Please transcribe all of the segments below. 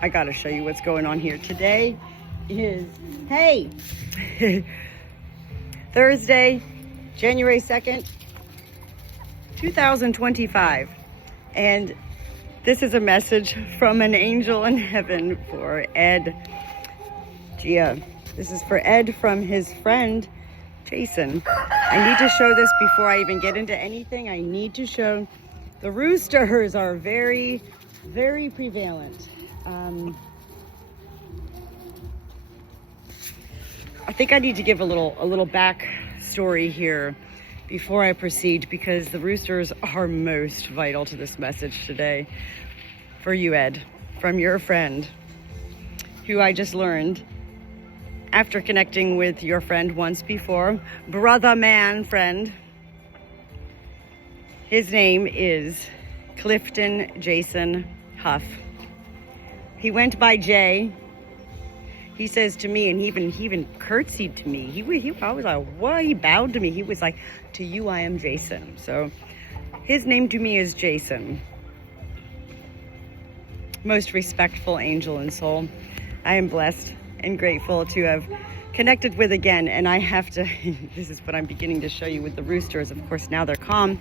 I gotta show you what's going on here. Today is, hey, Thursday, January 2nd, 2025. And this is a message from an angel in heaven for Ed. Gia. This is for Ed from his friend, Jason. I need to show this before I even get into anything. I need to show the roosters are very, very prevalent. I think I need to give a little back story here before I proceed, because the roosters are most vital to this message today. For you, Ed, from your friend, who I just learned after connecting with your friend once before, brother man friend. His name is Clifton Jason Huff. He went by Jay. He says to me, and he even curtsied to me. I was like, what? He bowed to me. He was like, to you, I am Jason. So his name to me is Jason. Most respectful angel and soul. I am blessed and grateful to have connected with again. And I have to, this is what I'm beginning to show you with the roosters. Of course, now they're calm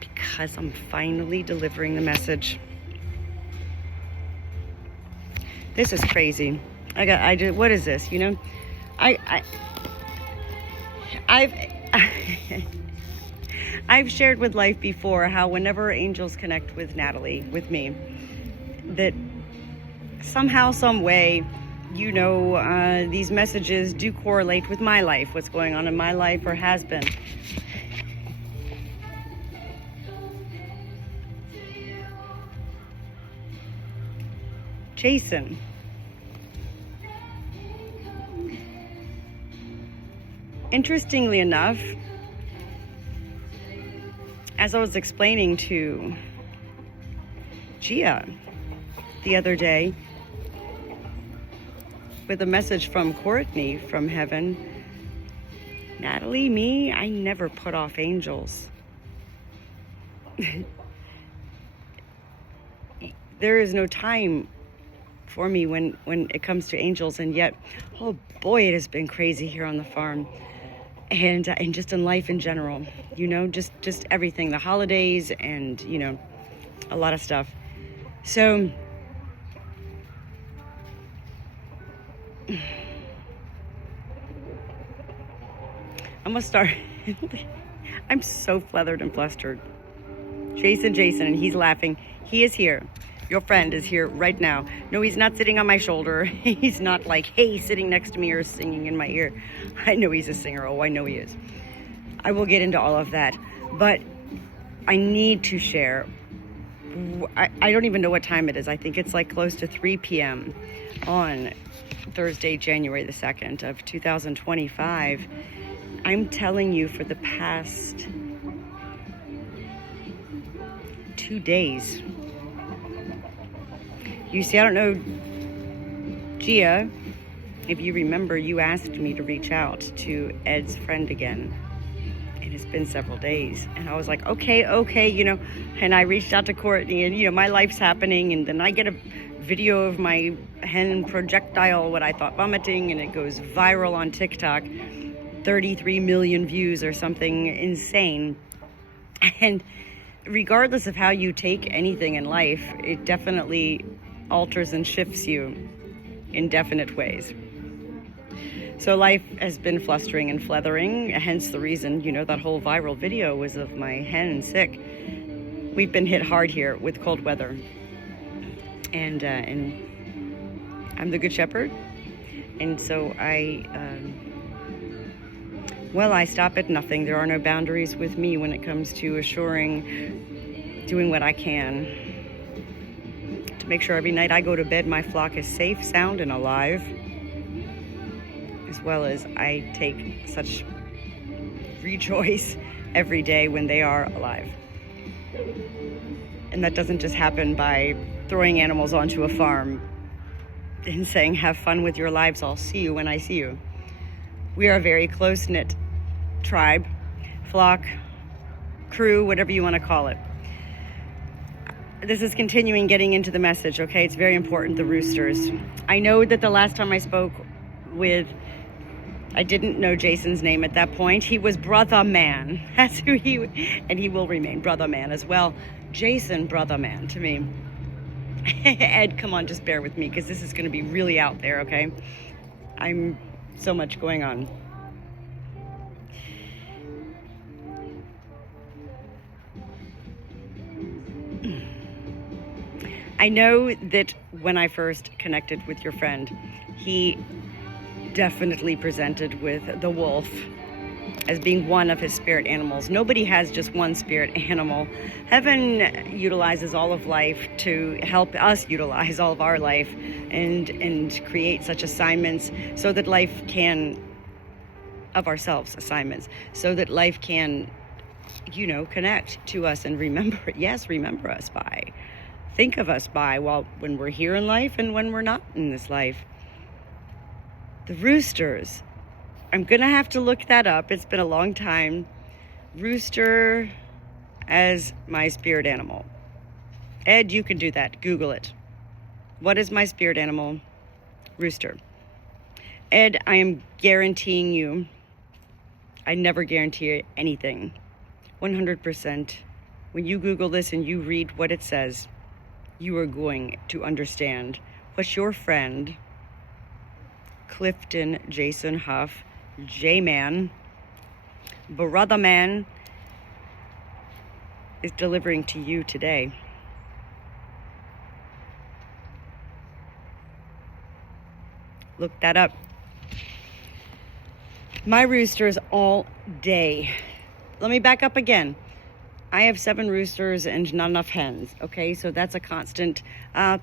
because I'm finally delivering the message. This is crazy. What is this? You know, I've shared with life before how whenever angels connect with Natalie, with me, that somehow, some way, you know, these messages do correlate with my life, what's going on in my life or has been. Jason. Interestingly enough, as I was explaining to Gia the other day, with a message from Courtney from heaven, Natalie, me, I never put off angels. There is no time for me when it comes to angels, and yet, oh boy, it has been crazy here on the farm. And just in life in general, you know, just everything, the holidays and, you know, a lot of stuff. So I'm gonna start. I'm so flethered and flustered. Jason, and he's laughing. He is here. Your friend is here right now. No, he's not sitting on my shoulder. He's not like, hey, sitting next to me or singing in my ear. I know he's a singer. Oh, I know he is. I will get into all of that. But I need to share. I don't even know what time it is. I think it's like close to 3 p.m. on Thursday, January the 2nd of 2025. I'm telling you, for the past 2 days, you see, I don't know, Gia, if you remember, you asked me to reach out to Ed's friend again. And it's been several days. And I was like, okay, you know, and I reached out to Courtney, and, you know, my life's happening. And then I get a video of my hen projectile, what I thought vomiting, and it goes viral on TikTok. 33 million views or something insane. And regardless of how you take anything in life, it definitely alters and shifts you in definite ways. So life has been flustering and flethering, hence the reason, you know, that whole viral video was of my hen sick. We've been hit hard here with cold weather. And I'm the Good Shepherd. And so I stop at nothing. There are no boundaries with me when it comes to assuring, doing what I can to make sure every night I go to bed, my flock is safe, sound, and alive, as well as I take such rejoice every day when they are alive. And that doesn't just happen by throwing animals onto a farm and saying, have fun with your lives, I'll see you when I see you. We are a very close-knit tribe, flock, crew, whatever you want to call it. this is continuing getting into the message, okay? It's very important, the roosters. I know that the last time I spoke with, I didn't know Jason's name at that point. He was Brother Man. That's who and he will remain Brother Man as well. Jason, Brother Man to me. Ed, come on, just bear with me because this is going to be really out there, okay? I'm so much going on. I know that when I first connected with your friend, he definitely presented with the wolf as being one of his spirit animals. Nobody has just one spirit animal. Heaven utilizes all of life to help us utilize all of our life and create such assignments so that life can, of ourselves, assignments, so that life can, you know, connect to us and remember, yes, remember us by. Think of us by when we're here in life and when we're not in this life. The roosters. I'm going to have to look that up. It's been a long time. Rooster as my spirit animal. Ed, you can do that. Google it. What is my spirit animal? Rooster. Ed, I am guaranteeing you, I never guarantee anything. 100%. When you Google this and you read what it says, you are going to understand what your friend, Clifton Jason Huff, J-Man, Brother Man, is delivering to you today. Look that up. My roosters all day. Let me back up again. I have 7 roosters and not enough hens, okay? So that's a constant.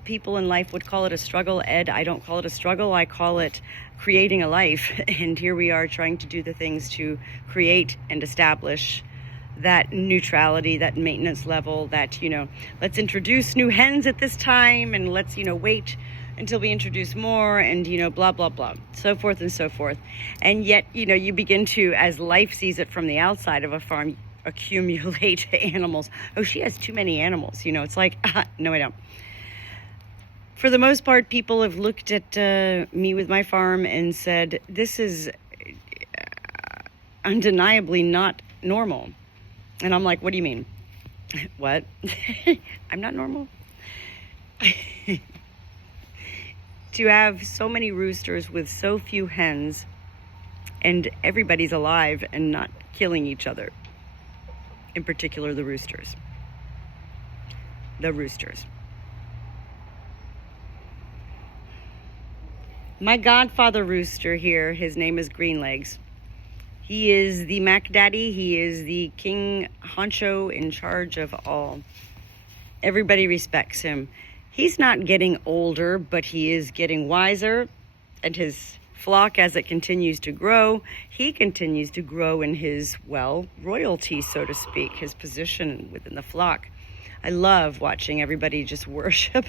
People in life would call it a struggle. Ed, I don't call it a struggle. I call it creating a life. And here we are trying to do the things to create and establish that neutrality, that maintenance level, that, you know, let's introduce new hens at this time and let's, you know, wait until we introduce more and, you know, blah, blah, blah, so forth and so forth. And yet, you know, you begin to, as life sees it from the outside of a farm, accumulate animals. Oh, she has too many animals. You know, it's like, no, I don't. For the most part, people have looked at me with my farm and said, this is undeniably not normal. And I'm like, what do you mean? What? I'm not normal? To have so many roosters with so few hens and everybody's alive and not killing each other. In particular, the roosters. The roosters. My godfather rooster here, his name is Greenlegs. He is the Mac Daddy. He is the king honcho in charge of all. Everybody respects him. He's not getting older, but he is getting wiser. And his flock, as it continues to grow, he continues to grow in his, well, royalty, so to speak, his position within the flock. I love watching everybody just worship.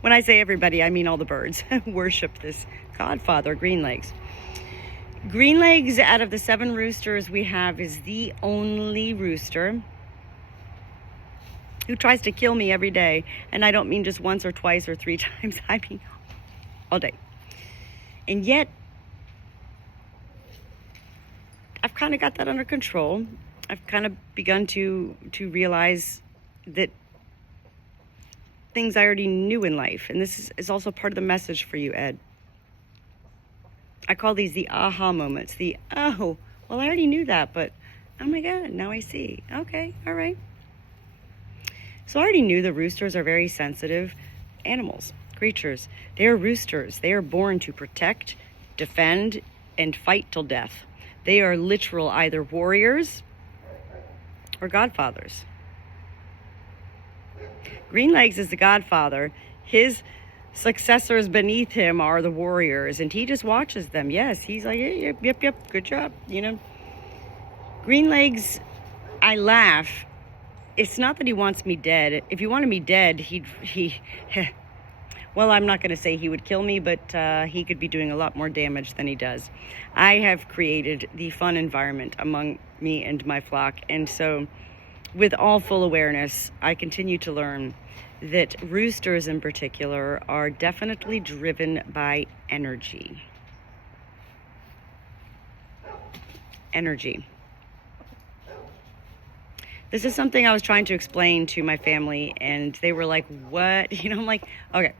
When I say everybody, I mean all the birds worship this godfather, Greenlegs. Greenlegs, out of the 7 roosters we have, is the only rooster who tries to kill me every day. And I don't mean just once or twice or 3 times. I mean all day. And yet, I've kind of got that under control. I've kind of begun to realize that things I already knew in life. And this is also part of the message for you, Ed. I call these the aha moments. The, oh, well, I already knew that, but oh my God, now I see. Okay, all right. So I already knew the roosters are very sensitive animals. Creatures. They are roosters. They are born to protect, defend, and fight till death. They are literal either warriors or godfathers. Greenlegs is the godfather. His successors beneath him are the warriors, and he just watches them. Yes, he's like, yep, good job, you know. Greenlegs, I laugh. It's not that he wants me dead. If he wanted me dead, well, I'm not going to say he would kill me, but he could be doing a lot more damage than he does. I have created the fun environment among me and my flock, and so with all full awareness, I continue to learn. that roosters in particular are definitely driven by energy. Energy. This is something I was trying to explain to my family, and they were like, what? You know, I'm like, okay.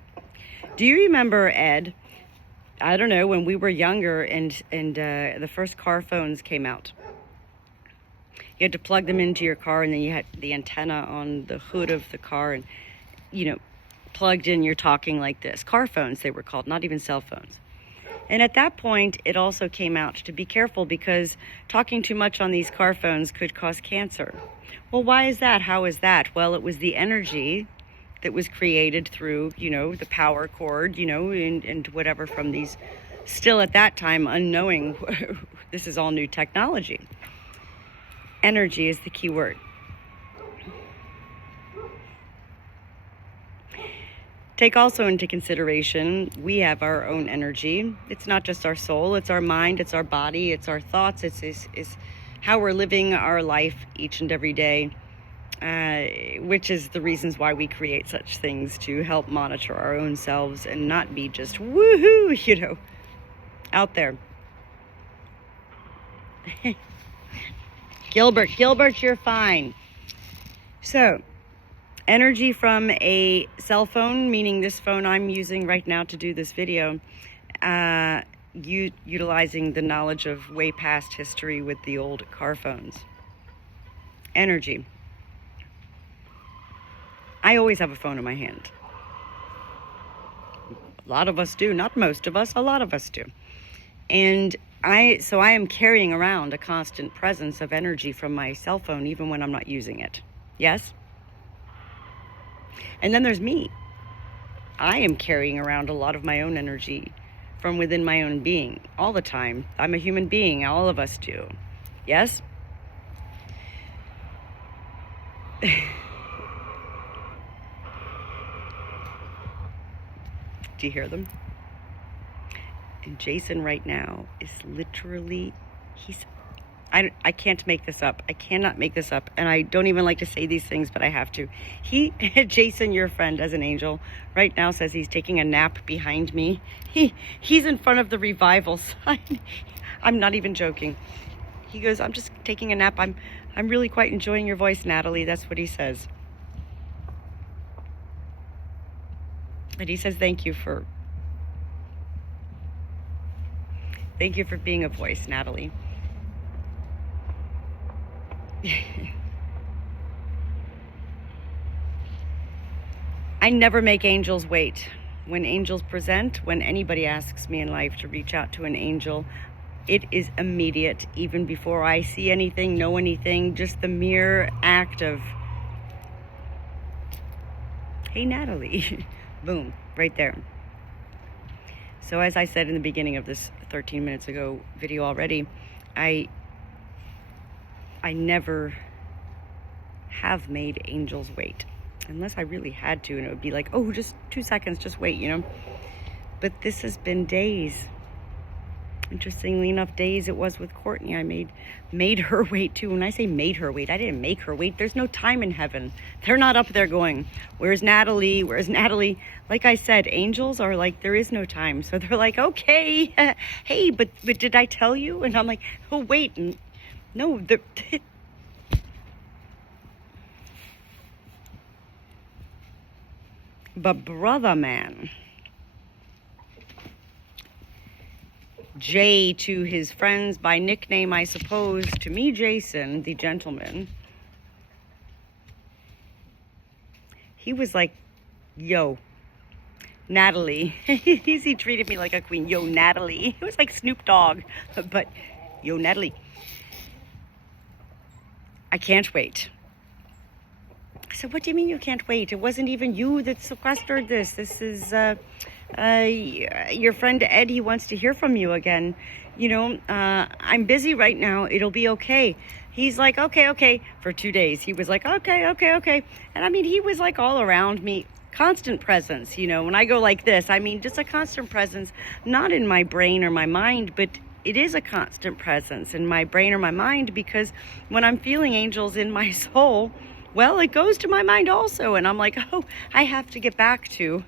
Do you remember, Ed, I don't know, when we were younger and the first car phones came out? You had to plug them into your car, and then you had the antenna on the hood of the car, and, you know, plugged in, you're talking like this. Car phones, they were called, not even cell phones. And at that point, it also came out to be careful because talking too much on these car phones could cause cancer. Well, why is that? How is that? Well, it was the energy that was created through, you know, the power cord, you know, and whatever from these, still at that time, unknowing, this is all new technology. Energy is the key word. Take also into consideration, we have our own energy. It's not just our soul, it's our mind, it's our body, it's our thoughts, it's how we're living our life each and every day, which is the reasons why we create such things, to help monitor our own selves and not be just woohoo, you know, out there. Gilbert, you're fine. So, energy from a cell phone, meaning this phone I'm using right now to do this video, utilizing the knowledge of way past history with the old car phones. Energy. I always have a phone in my hand. A lot of us do, not most of us, a lot of us do. And so I am carrying around a constant presence of energy from my cell phone, even when I'm not using it. Yes? And then there's me. I am carrying around a lot of my own energy from within my own being all the time. I'm a human being. All of us do. Yes? Do you hear them? And Jason right now is literally, I can't make this up. I cannot make this up. And I don't even like to say these things, but I have to. Jason, your friend as an angel, right now says he's taking a nap behind me. He's in front of the revival sign. I'm not even joking. He goes, I'm just taking a nap. I'm really quite enjoying your voice, Natalie. That's what he says. And he says, thank you for being a voice, Natalie. I never make angels wait. When angels present, when anybody asks me in life to reach out to an angel, it is immediate, even before I see anything, know anything, just the mere act of, hey, Natalie, boom, right there. So as I said in the beginning of this 13 minutes ago video already, I never have made angels wait. Unless I really had to, and it would be like, oh, just 2 seconds, just wait, you know. But this has been days. Interestingly enough, days it was with Courtney. I made her wait too. When I say made her wait, I didn't make her wait. There's no time in heaven. They're not up there going, where's Natalie? Where's Natalie? Like I said, angels are like, there is no time. So they're like, okay, hey, but did I tell you? And I'm like, oh, wait. And no, but brother man, Jay to his friends by nickname, I suppose, to me, Jason, the gentleman, he was like, yo, Natalie. He treated me like a queen. Yo, Natalie. It was like Snoop Dogg, but yo, Natalie. I can't wait. I said, what do you mean you can't wait? It wasn't even you that sequestered this. This is your friend Ed. He wants to hear from you again. You know, I'm busy right now. It'll be okay. He's like, okay. For 2 days, he was like, okay. And I mean, he was like all around me. Constant presence, you know. When I go like this, I mean, just a constant presence, not in my brain or my mind, but it is a constant presence in my brain or my mind, because when I'm feeling angels in my soul, Well, it goes to my mind also. And I'm like, oh, I have to get back to,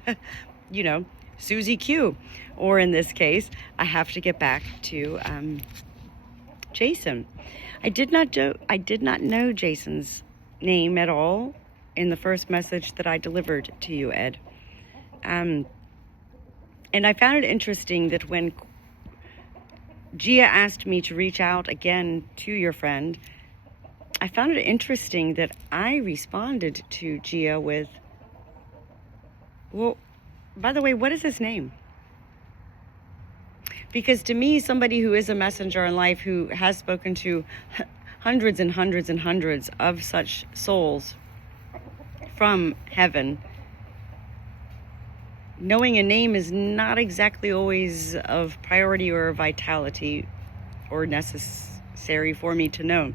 you know, Susie Q. Or in this case, I have to get back to Jason. I did not know Jason's name at all in the first message that I delivered to you, Ed. And I found it interesting that when Gia asked me to reach out again to your friend, I found it interesting that I responded to Gia with, well, by the way, what is his name? Because to me, somebody who is a messenger in life, who has spoken to hundreds and hundreds and hundreds of such souls from heaven, knowing a name is not exactly always of priority or vitality or necessary for me to know.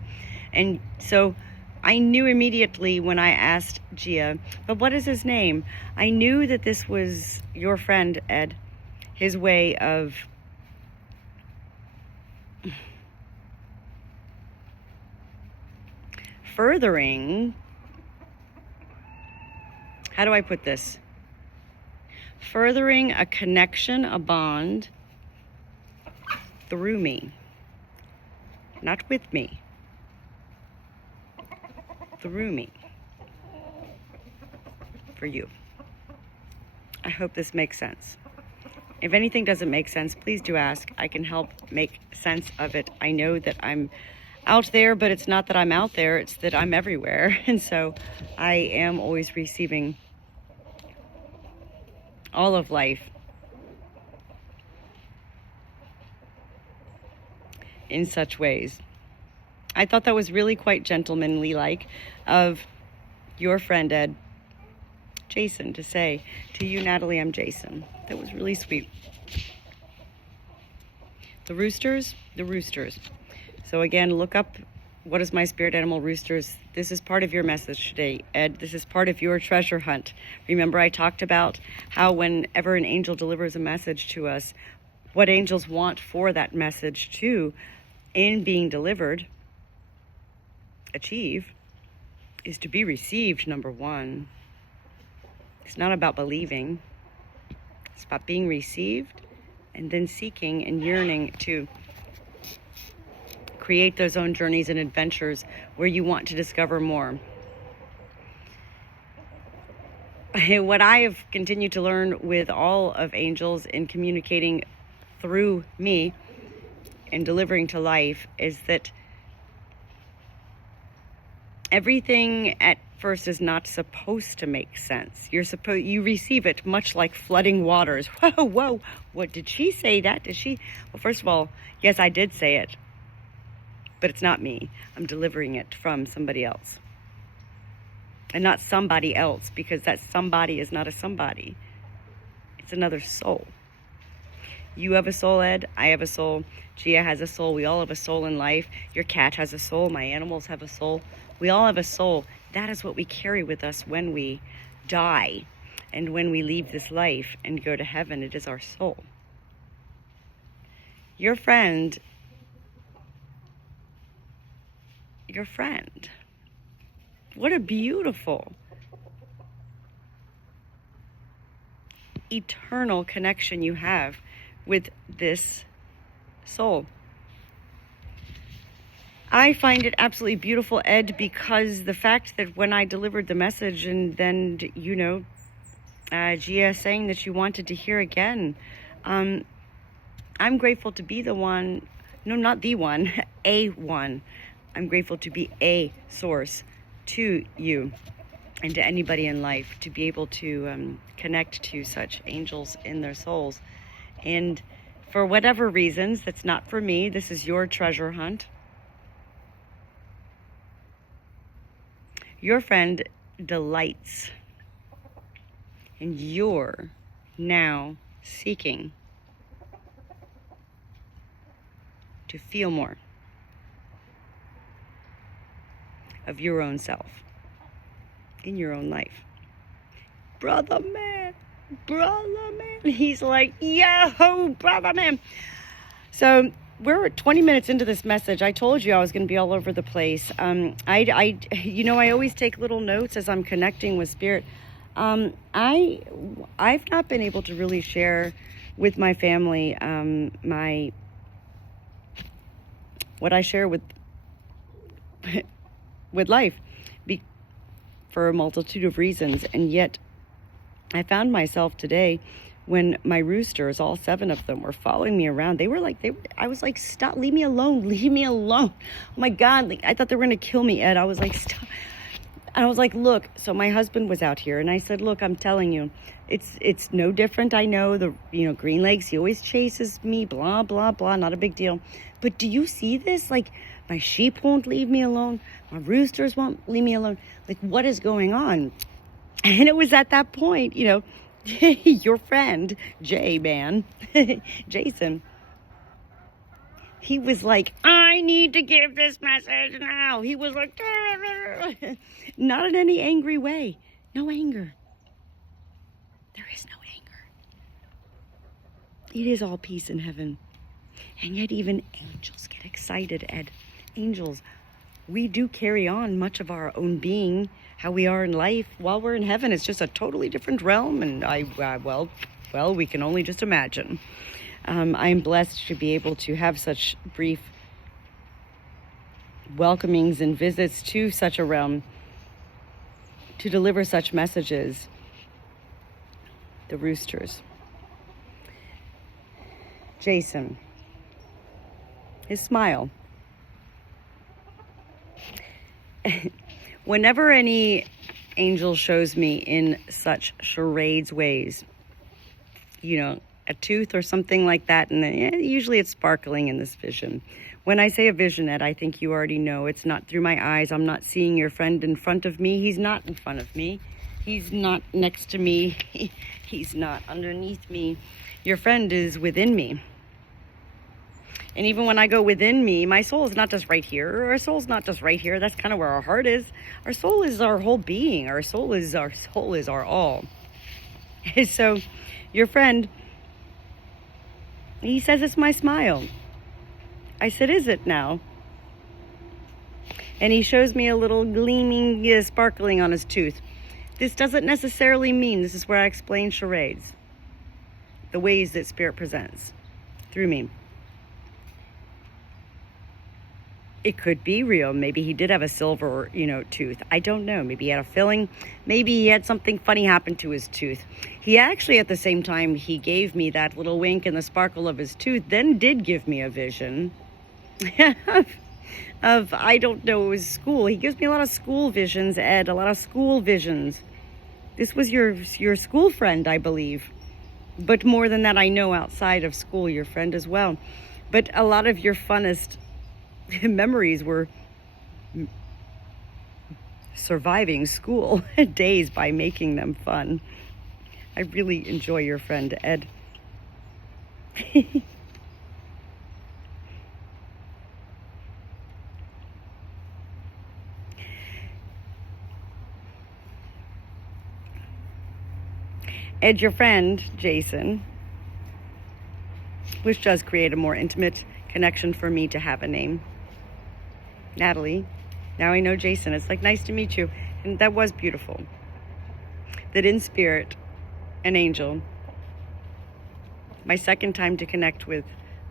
And so I knew immediately when I asked Gia, but what is his name? I knew that this was your friend, Ed, his way of furthering, how do I put this? Furthering a connection, a bond through me, not with me, through me, for you. I hope this makes sense. If anything doesn't make sense, please do ask. I can help make sense of it. I know that I'm out there, but it's not that I'm out there, it's that I'm everywhere. And so I am always receiving all of life in such ways. I thought that was really quite gentlemanly like of your friend Ed, Jason, to say to you, Natalie, I'm Jason. That was really sweet. The roosters. So again, look up, what is my spirit animal? Roosters. This is part of your message today, Ed. This is part of your treasure hunt. Remember, I talked about how whenever an angel delivers a message to us, what angels want for that message to, in being delivered, achieve, is to be received, number one. It's not about believing. It's about being received and then seeking and yearning to create those own journeys and adventures where you want to discover more. What I have continued to learn with all of angels in communicating through me and delivering to life is that everything at first is not supposed to make sense. You receive it much like flooding waters. Whoa, what did she say that? Did she? Well, first of all, yes, I did say it, but it's not me. I'm delivering it from somebody else. And not somebody else, because that somebody is not a somebody. It's another soul. You have a soul, Ed. I have a soul. Gia has a soul. We all have a soul in life. Your cat has a soul. My animals have a soul. We all have a soul. That is what we carry with us when we die and when we leave this life and go to heaven. It is our soul. Your friend, what a beautiful, eternal connection you have with this soul. I find it absolutely beautiful, Ed, because the fact that when I delivered the message and then, Gia saying that you wanted to hear again, I'm grateful to be the one, no, not the one, a one. I'm grateful to be a source to you and to anybody in life, to be able to connect to such angels in their souls. And for whatever reasons, that's not for me, this is your treasure hunt. Your friend delights, and you're now seeking to feel more of your own self in your own life. Brother man. He's like, yo, brother man. So we're 20 minutes into this message. I told you I was going to be all over the place. I always take little notes as I'm connecting with Spirit. I've not been able to really share with my family what I share with life for a multitude of reasons, and yet I found myself today when my roosters, all 7 of them, were following me around. I was like, stop, leave me alone, leave me alone. Oh my God, I thought they were going to kill me, Ed. I was like, stop. And I was like, look, so my husband was out here, and I said, look, I'm telling you, it's no different. I know Green Lakes, he always chases me, blah, blah, blah, not a big deal. But do you see this? Like, my sheep won't leave me alone. My roosters won't leave me alone. Like, what is going on? And it was at that point, your friend, Jay, man, Jason, he was like, I need to give this message now. He was like, not in any angry way. No anger. There is no anger. It is all peace in heaven. And yet even angels get excited, Ed. Angels, we do carry on much of our own being, how we are in life. While we're in heaven, it's just a totally different realm. And we can only just imagine. I'm blessed to be able to have such brief welcomings and visits to such a realm, to deliver such messages. The roosters. Jason. His smile. Whenever any angel shows me in such charades ways, a tooth or something like that, and then usually it's sparkling in this vision. When I say a vision, Ed, I think you already know it's not through my eyes. I'm not seeing your friend in front of me. He's not in front of me. He's not next to me. He's not underneath me. Your friend is within me. And even when I go within me, my soul is not just right here. Our soul's not just right here. That's kind of where our heart is. Our soul is our whole being. Our soul is our all. So your friend, he says, it's my smile. I said, is it now? And he shows me a little gleaming, sparkling on his tooth. This doesn't necessarily mean, this is where I explain charades. The ways that Spirit presents through me. It could be real. Maybe he did have a silver, tooth. I don't know. Maybe he had a filling. Maybe he had something funny happen to his tooth. He actually, at the same time, he gave me that little wink and the sparkle of his tooth, then did give me a vision of, I don't know, it was school. He gives me a lot of school visions, Ed, a lot of school visions. This was your school friend, I believe. But more than that, I know outside of school, your friend as well. But a lot of your funnest memories were surviving school days by making them fun. I really enjoy your friend, Ed. Ed, your friend, Jason, which does create a more intimate connection for me to have a name. Natalie, now I know Jason. It's like, nice to meet you. And that was beautiful. That in spirit, an angel, my second time to connect with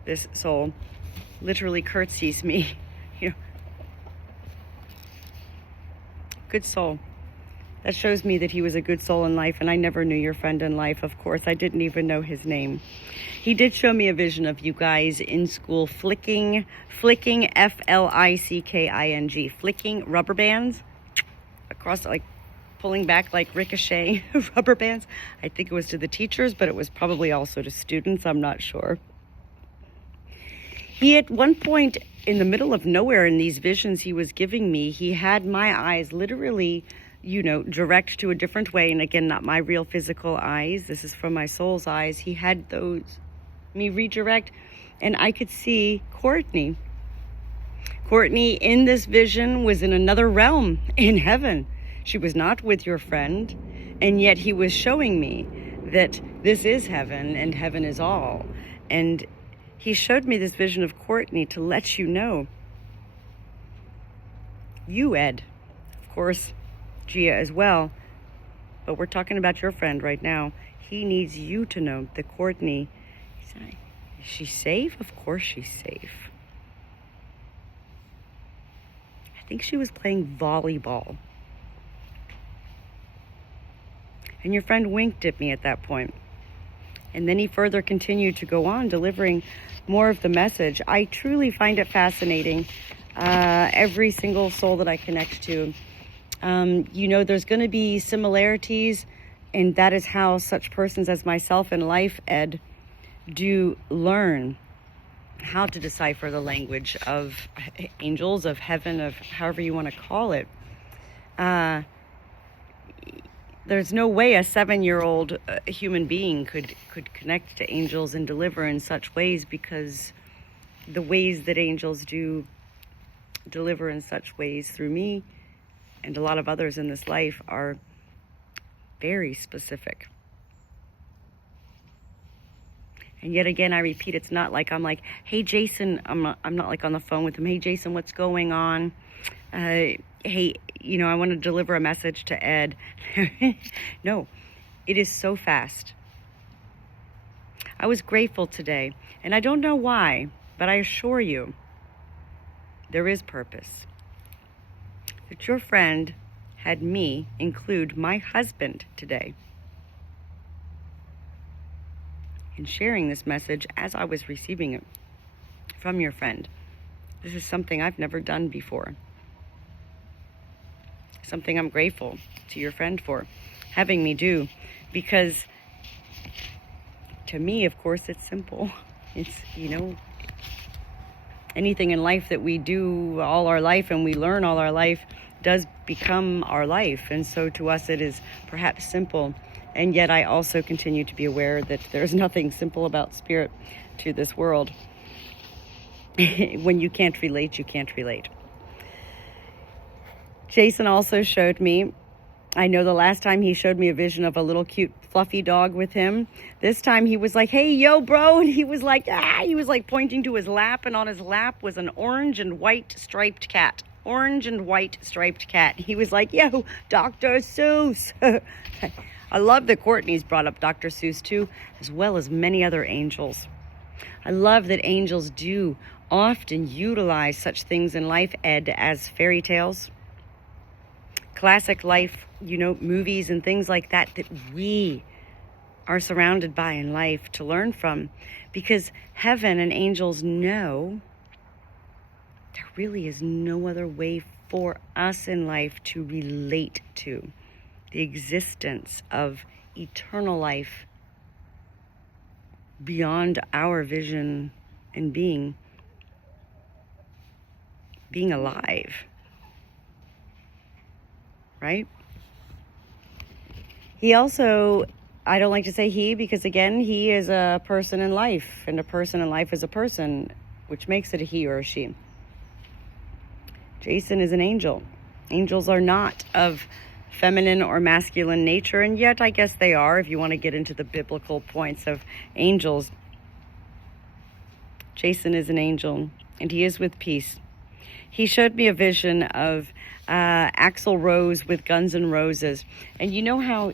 this soul, literally curtsies me. Good soul. That shows me that he was a good soul in life, and I never knew your friend in life, of course. I didn't even know his name. He did show me a vision of you guys in school flicking, Flicking, flicking rubber bands across, like pulling back like ricochet rubber bands. I think it was to the teachers, but it was probably also to students. I'm not sure. He, at one point in the middle of nowhere in these visions he was giving me, he had my eyes literally, direct to a different way. And again, not my real physical eyes. This is from my soul's eyes. He had me redirect, and I could see Courtney. Courtney in this vision was in another realm in heaven. She was not with your friend, and yet he was showing me that this is heaven and heaven is all. And he showed me this vision of Courtney to let you know. You, Ed, of course, Gia as well, but we're talking about your friend right now. He needs you to know that Courtney, is she safe? Of course she's safe. I think she was playing volleyball. And your friend winked at me at that point. And then he further continued to go on, delivering more of the message. I truly find it fascinating. Every single soul that I connect to, there's going to be similarities, and that is how such persons as myself in life, Ed, do learn how to decipher the language of angels, of heaven, of however you want to call it. There's no way a 7-year-old human being could connect to angels and deliver in such ways, because the ways that angels do deliver in such ways through me and a lot of others in this life are very specific. And yet again, I repeat, it's not like I'm like, hey, Jason, I'm not like on the phone with him. Hey, Jason, what's going on? Hey, I want to deliver a message to Ed. No, it is so fast. I was grateful today, and I don't know why, but I assure you, there is purpose. That your friend had me include my husband today in sharing this message as I was receiving it from your friend. This is something I've never done before. Something I'm grateful to your friend for having me do, because to me, of course, it's simple. It's, anything in life that we do all our life and we learn all our life does become our life. And so to us, it is perhaps simple. And yet I also continue to be aware that there's nothing simple about spirit to this world. When you can't relate, you can't relate. Jason also showed me, I know the last time he showed me a vision of a little cute fluffy dog with him. This time he was like, hey, yo, bro. And he was like pointing to his lap, and on his lap was an orange and white striped cat. Orange and white striped cat. He was like, yo, Dr. Seuss. I love that Courtney's brought up Dr. Seuss too, as well as many other angels. I love that angels do often utilize such things in life, Ed, as fairy tales, classic life, movies and things like that we are surrounded by in life to learn from, because heaven and angels know there really is no other way for us in life to relate to the existence of eternal life beyond our vision and being alive. Right? He also, I don't like to say he, because again, he is a person in life, and a person in life is a person, which makes it a he or a she. Jason is an angel. Angels are not of feminine or masculine nature, and yet I guess they are if you want to get into the biblical points of angels. Jason is an angel, and he is with peace. He showed me a vision of Axl Rose with Guns N' Roses. And you know how,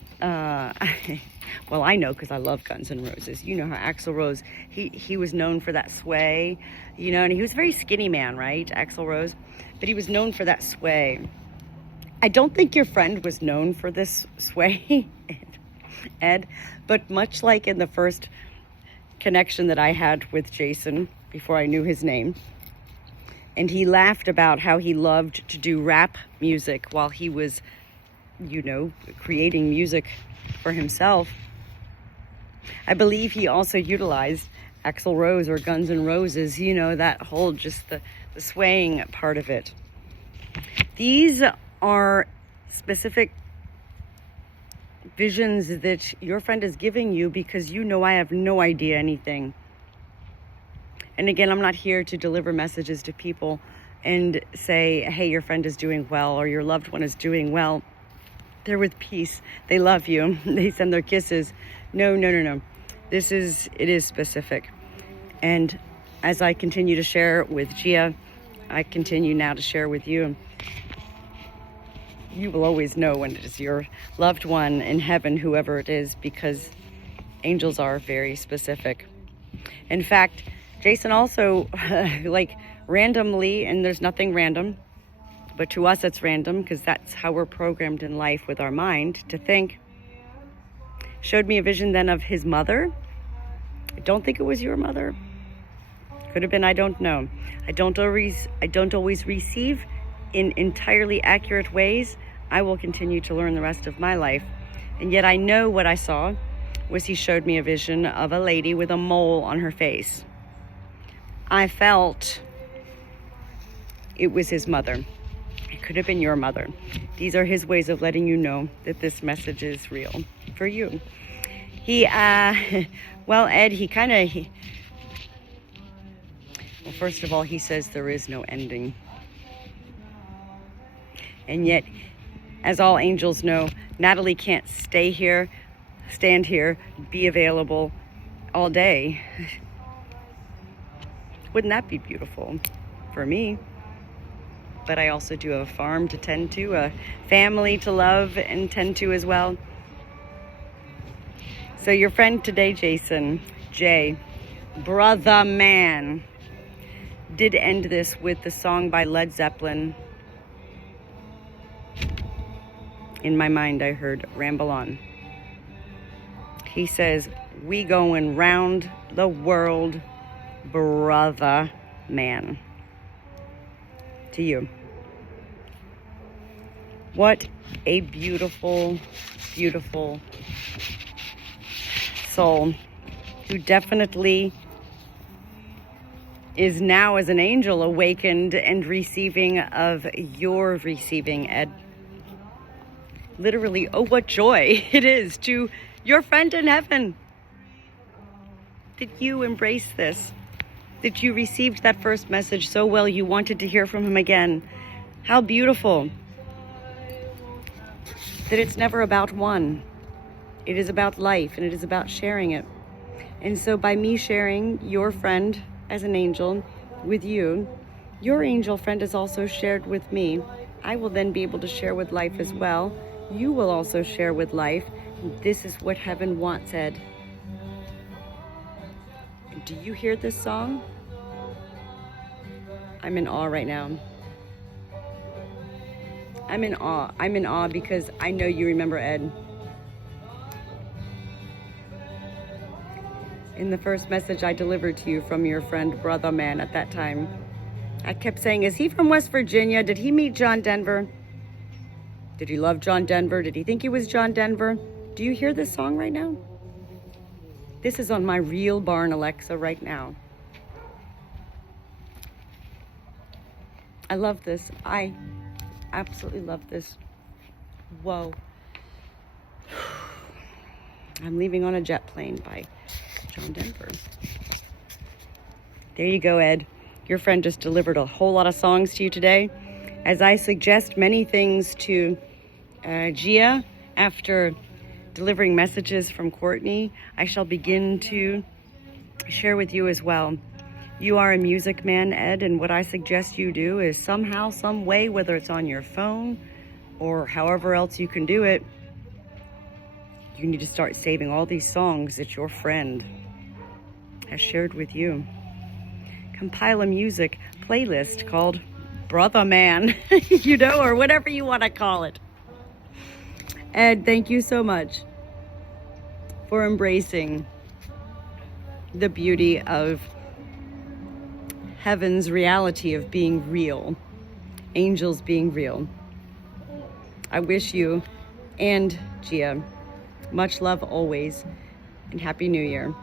well, I know because I love Guns N' Roses. You know how Axl Rose, he was known for that sway, and he was a very skinny man, right, Axl Rose? But he was known for that sway. I don't think your friend was known for this sway, Ed, but much like in the first connection that I had with Jason before I knew his name, and he laughed about how he loved to do rap music while he was, creating music for himself. I believe he also utilized Axl Rose or Guns N' Roses, that whole just the swaying part of it. These are specific visions that your friend is giving you, because I have no idea anything. And again, I'm not here to deliver messages to people and say, hey, your friend is doing well or your loved one is doing well. They're with peace. They love you. They send their kisses. No. It is specific. And as I continue to share with Gia, I continue now to share with you. You will always know when it is your loved one in heaven, whoever it is, because angels are very specific. In fact, Jason also, like randomly, and there's nothing random, but to us it's random because that's how we're programmed in life with our mind to think, showed me a vision then of his mother. I don't think it was your mother. Could have been, I don't know. I don't always receive in entirely accurate ways. I will continue to learn the rest of my life. And yet I know what I saw was he showed me a vision of a lady with a mole on her face. I felt it was his mother. It could have been your mother. These are his ways of letting you know that this message is real for you. He, well, Ed, well, first of all, he says there is no ending. And yet, as all angels know, Natalie can't stand here, be available all day. Wouldn't that be beautiful for me? But I also do have a farm to tend to, a family to love and tend to as well. So your friend today, Jason, Jay, brother man, did end this with the song by Led Zeppelin. In my mind, I heard Ramble On. He says, we going round the world, brother man. To you. What a beautiful, beautiful soul who definitely is now as an angel awakened and receiving of your receiving, Ed. Literally, oh, what joy it is to your friend in heaven that you embrace this, that you received that first message so well you wanted to hear from him again. How beautiful that it's never about one. It is about life, and it is about sharing it. And so by me sharing your friend as an angel with you, your angel friend is also shared with me. I will then be able to share with life as well. You will also share with life. This is what heaven wants, Ed. Do you hear this song? I'm in awe right now. I'm in awe. I'm in awe because I know you remember Ed. In the first message I delivered to you from your friend, brother man, at that time, I kept saying, is he from West Virginia? Did he meet John Denver? Did he love John Denver? Did he think he was John Denver? Do you hear this song right now? This is on my real barn Alexa right now. I love this. I absolutely love this. Whoa. I'm leaving on a jet plane by John Denver. There you go, Ed. Your friend just delivered a whole lot of songs to you today. As I suggest many things to Gia after delivering messages from Courtney, I shall begin to share with you as well. You are a music man, Ed, and what I suggest you do is somehow, some way, whether it's on your phone or however else you can do it, you need to start saving all these songs that your friend has shared with you. Compile a music playlist called Brother Man, you know, or whatever you want to call it. Ed, thank you so much for embracing the beauty of heaven's reality of being real, angels being real. I wish you and Gia much love always, and Happy New Year.